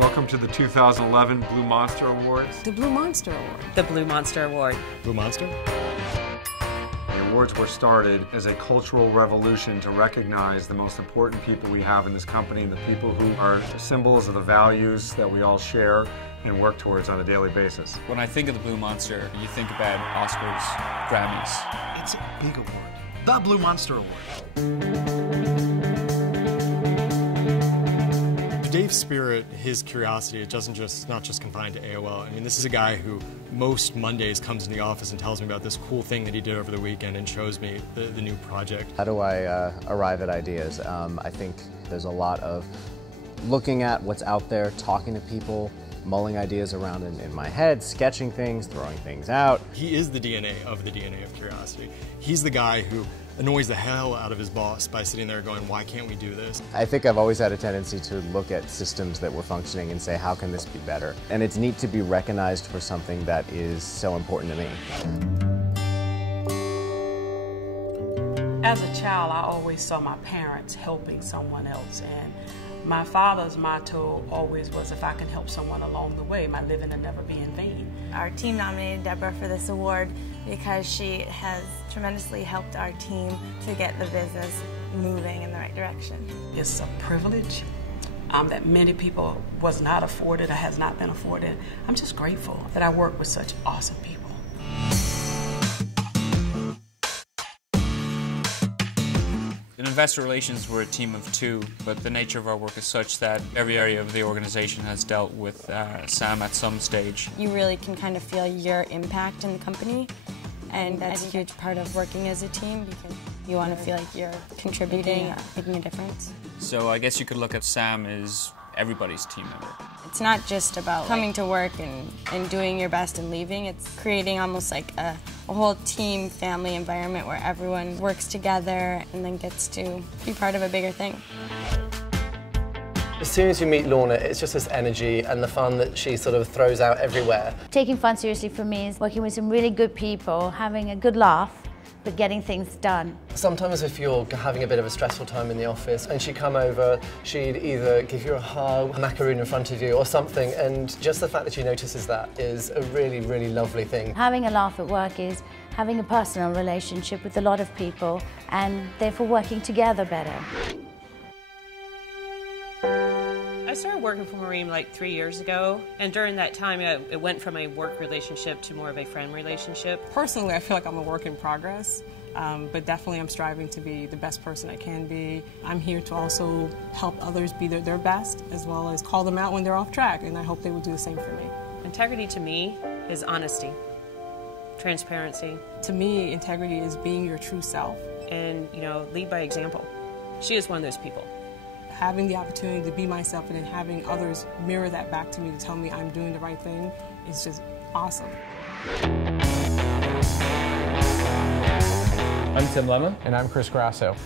Welcome to the 2011 Blue Monster Awards. The Blue Monster Award. The Blue Monster Award. Blue Monster? The awards were started as a cultural revolution to recognize the most important people we have in this company, and the people who are symbols of the values that we all share and work towards on a daily basis. When I think of the Blue Monster, you think about Oscars, Grammys. It's a big award. The Blue Monster Award. Dave's spirit, his curiosity, it doesn't not just confined to AOL. I mean, this is a guy who most Mondays comes in the office and tells me about this cool thing that he did over the weekend and shows me the new project. How do I arrive at ideas? I think there's a lot of looking at what's out there, talking to people, mulling ideas around in my head, sketching things, throwing things out. He is the DNA of curiosity. He's the guy who annoys the hell out of his boss by sitting there going, why can't we do this? I think I've always had a tendency to look at systems that were functioning and say, how can this be better? And it's neat to be recognized for something that is so important to me. As a child, I always saw my parents helping someone else, and my father's motto always was, if I can help someone along the way, my living will never be in vain. Our team nominated Deborah for this award because she has tremendously helped our team to get the business moving in the right direction. It's a privilege that many people was not afforded or has not been afforded. I'm just grateful that I work with such awesome people. In investor relations, we're a team of two, but the nature of our work is such that every area of the organization has dealt with Sam at some stage. You really can kind of feel your impact in the company, and that's a huge part of working as a team because you want to feel like you're contributing, making a difference. So I guess you could look at Sam as everybody's team member. It's not just about coming to work and doing your best and leaving. It's creating almost like a whole team, family environment where everyone works together and then gets to be part of a bigger thing. As soon as you meet Lorna, it's just this energy and the fun that she sort of throws out everywhere. Taking fun seriously for me is working with some really good people, having a good laugh, but getting things done. Sometimes if you're having a bit of a stressful time in the office and she'd come over, she'd either give you a hug, a macaroon in front of you or something, and just the fact that she notices that is a really, really lovely thing. Having a laugh at work is having a personal relationship with a lot of people and therefore working together better. I started working for Maureen like 3 years ago, and during that time it went from a work relationship to more of a friend relationship. Personally, I feel like I'm a work in progress, but definitely I'm striving to be the best person I can be. I'm here to also help others be their best, as well as call them out when they're off track, and I hope they will do the same for me. Integrity to me is honesty, transparency. To me, integrity is being your true self. And, you know, lead by example. She is one of those people. Having the opportunity to be myself and then having others mirror that back to me to tell me I'm doing the right thing is just awesome. I'm Tim Lemon. And I'm Chris Grasso.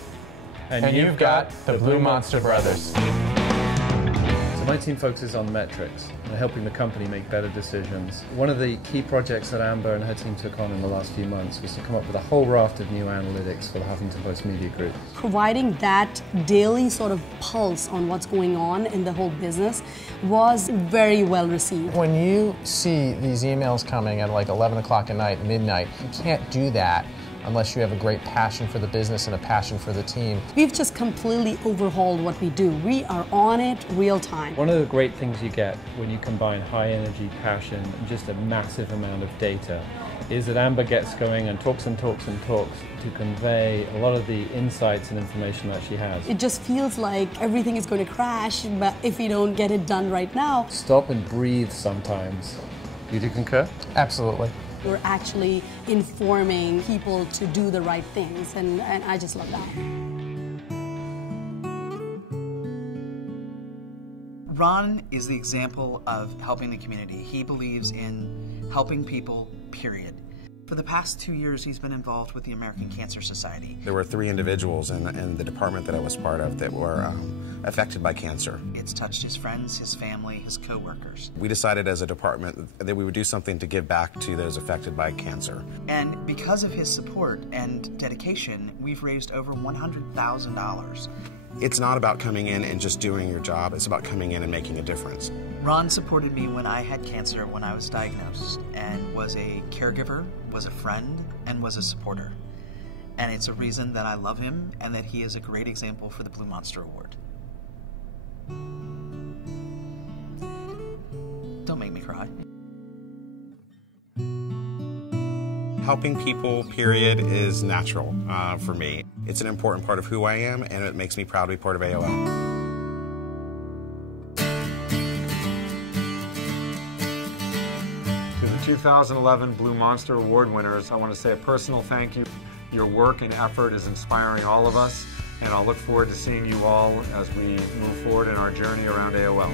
And you've got the Blue Monster Brothers. So my team focuses on metrics and helping the company make better decisions. One of the key projects that Amber and her team took on in the last few months was to come up with a whole raft of new analytics for the Huffington Post Media Group. Providing that daily sort of pulse on what's going on in the whole business was very well received. When you see these emails coming at like 11 o'clock at night, midnight, you can't do that unless you have a great passion for the business and a passion for the team. We've just completely overhauled what we do. We are on it real time. One of the great things you get when you combine high energy, passion, and just a massive amount of data is that Amber gets going and talks and talks and talks to convey a lot of the insights and information that she has. It just feels like everything is going to crash, but if we don't get it done right now. Stop and breathe sometimes. You do concur? Absolutely. We're actually informing people to do the right things, and I just love that. Ron is the example of helping the community. He believes in helping people, period. For the past 2 years, he's been involved with the American Cancer Society. There were 3 individuals in the department that I was part of that were affected by cancer. It's touched his friends, his family, his co-workers. We decided as a department that we would do something to give back to those affected by cancer. And because of his support and dedication, we've raised over $100,000. It's not about coming in and just doing your job, it's about coming in and making a difference. Ron supported me when I had cancer when I was diagnosed, and was a caregiver, was a friend, and was a supporter. And it's a reason that I love him and that he is a great example for the Blue Monster Award. Don't make me cry. Helping people, period, is natural for me. It's an important part of who I am, and it makes me proud to be part of AOL. To the 2011 Blue Monster Award winners, I want to say a personal thank you. Your work and effort is inspiring all of us, and I'll look forward to seeing you all as we move forward in our journey around AOL.